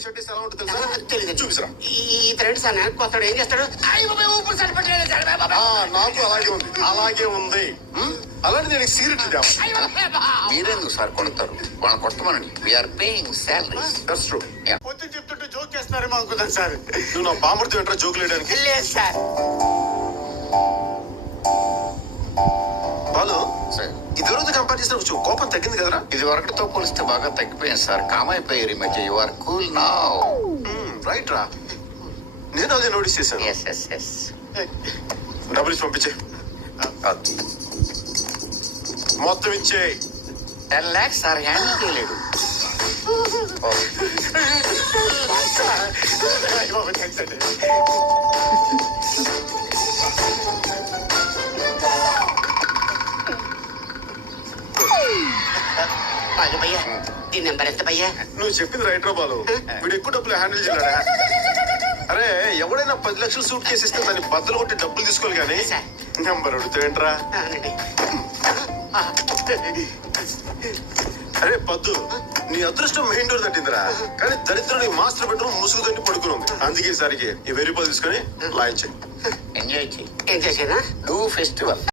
ఈ షర్ట్ ఎలా ఉంటుంది తెలుసా? తెలియదు. చూపిసరా. ఈ థ్రెడ్ సార్ కొత్తడు ఏం చేస్తాడు? ఊపిరి సరి పెట్టలేదు సార్. నాకు అలాగే ఉంది, అలాగే ఉంది. అలాంటి నేను సీరియట్ మీరెందుకు సార్ కొడతారు? వాళ్ళని కొట్టమనండి. We are paying salaries. That's true. పొద్దు చెప్తుంటే జోక్ చేస్తున్నారేమో అనుకున్నాను సార్. నువ్వు నా బామర్తి వెంటనే జోకులు వేయడానికి. లేదు సార్. బాలు సార్, ఇది రోజు కంపేర్ చేసిన కొంచెం కోపం తగ్గింది కదరా? ఇది వరకుతో పోలిస్తే బాగా తగ్గిపోయింది సార్. కామ్ అయిపోయారు ఈ మధ్య. You are cool now. Right రా, నేను అదే నోటీస్ చేశాను. Yes yes yes. డబ్బులు ఇచ్చి పంపించే. మొత్తం ఇచ్చే. 10 lakhs సార్ హ్యాండిల్ చేయలేడు. భయ్యా దీని నెంబర్ ఎంత భయ్యా? నువ్వు చెప్పింది రైట్ రా బాలు. వీడు ఎక్కువ డబ్బులు హ్యాండిల్ చేయలేడా? అరే ఎవడైనా 10 లక్షలు సూట్ కేసు ఇస్తే దాన్ని బద్దలు కొట్టి డబ్బులు తీసుకోవాలి కానీ నెంబర్ అడుగుతావేంట్రా? అరే పద్దు, నీ అదృష్టం మెయిన్ డోర్ తట్టిందిరా, కానీ దరిద్రుడి మాస్టర్ బెడ్రూమ్ ముసుగు తట్టి పడుకుని ఉంది. అందుకే ఈసారికి ఈ 1000 రూపాయలు తీసుకొని లాయించాయి. ఎంజాయ్ చేయి. ఏం చేసేనా? Do festival.